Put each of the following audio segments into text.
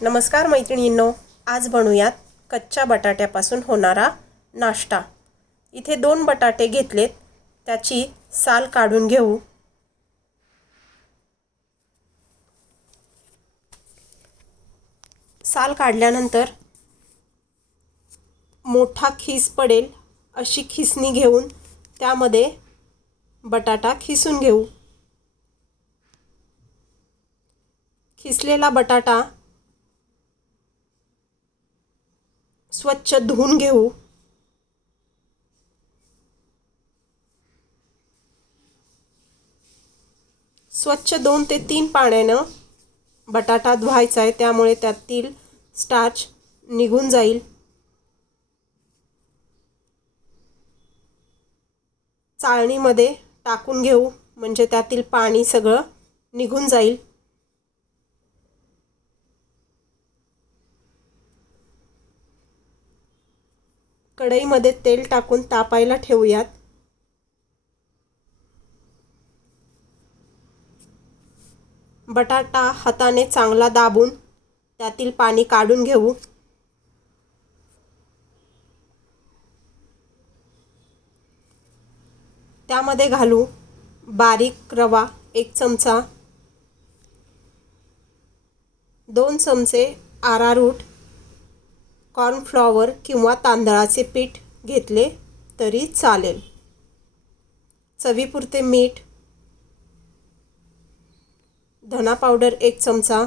नमस्कार मैत्रिणींनो, आज बनवूयात कच्च्या बटाट्यापासून होणारा नाश्ता। इथे 2 बटाटे घेतलेत, त्याची साल काढून घेऊ। साल काढल्यानंतर मोठा खीस पडेल अशी खिसणी घेऊन त्यामध्ये बटाटा खिसून घेऊ। खिसलेला बटाटा स्वच्छ धुवून घेऊ। स्वच्छ 2 ते 3 पाण्याने बटाटा धुवायचा आहे, त्यामुळे त्यातील स्टार्च निघून जाईल। चाळणीमध्ये टाकून घेऊ, म्हणजे त्यातील पाणी सगळं निघून जाईल। कढईमध्ये तेल टाकून तापायला ठेवूयात। बटाटा हाताने चांगला दाबून त्यातील पाणी काढून घेऊ। त्यामध्ये घालू बारीक रवा 1 चमचा, 2 चमचे आरारूट, कॉर्नफ्लॉवर किंवा तांदळाचे पीठ घेतले तरी चालेल, चवीपुरते मीठ, धना पावडर 1 चमचा,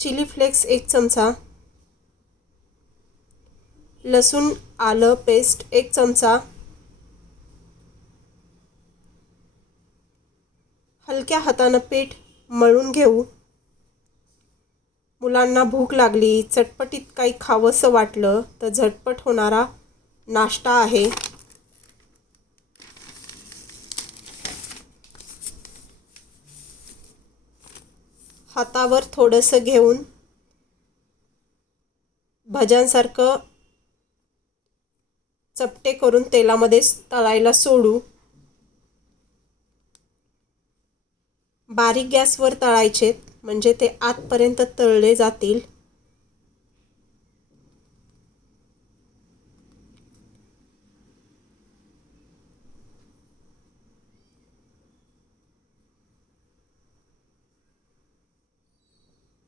चिली फ्लेक्स 1 चमचा, लसूण आलं पेस्ट 1 चमचा। हलक्या हाताने पीठ मळून घेऊ। मुलांना भूक लागली, चटपटीत काही खावंसं वाटलं तर झटपट होणारा नाश्ता आहे। हातावर थोडंसं घेऊन भज्यांसारखं चपटे करून तेलामध्ये तळायला सोडू। बारीक गॅसवर तळायचे, म्हणजे ते आतपर्यंत तळले जातील।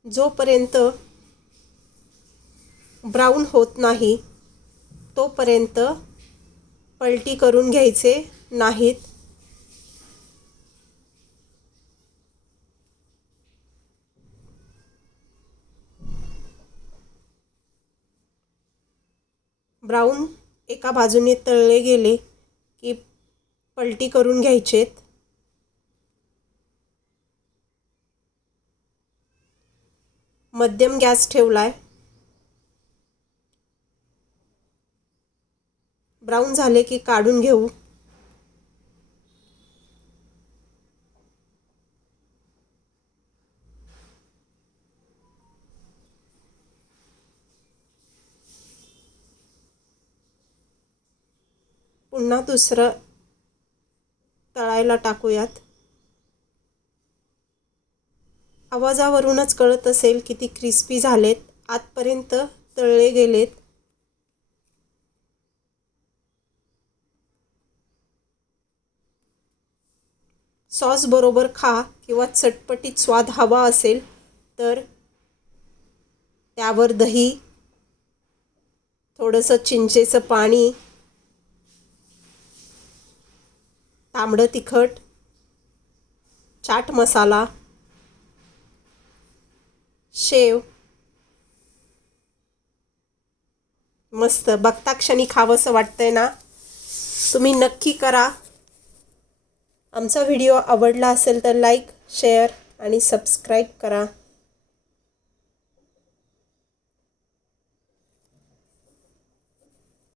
जोपर्यंत ब्राऊन होत नाही तोपर्यंत पलटी करून घ्यायचे नाहीत। ब्राऊन एका बाजूने तळले गेले की पलटी करून घ्यायचेत। मध्यम गॅस ठेवलाय। ब्राऊन झाले की काढून घेऊ। पुन्हा दुसरं तळायला टाकूयात। आवाजावरूनच कळत असेल किती क्रिस्पी झालेत, आतपर्यंत तळले गेलेत। सॉस बरोबर खा किंवा चटपटीत स्वाद हवा असेल तर त्यावर दही, थोडंसं चिंचेचं पाणी, तांबडं तिखट, चाट मसाला, शेव, मस्त बघता क्षणी खावंसं वाटतंय ना? तुम्ही नक्की करा। आमचा व्हिडिओ आवडला असेल तर लाईक, शेअर आणि सबस्क्राईब करा।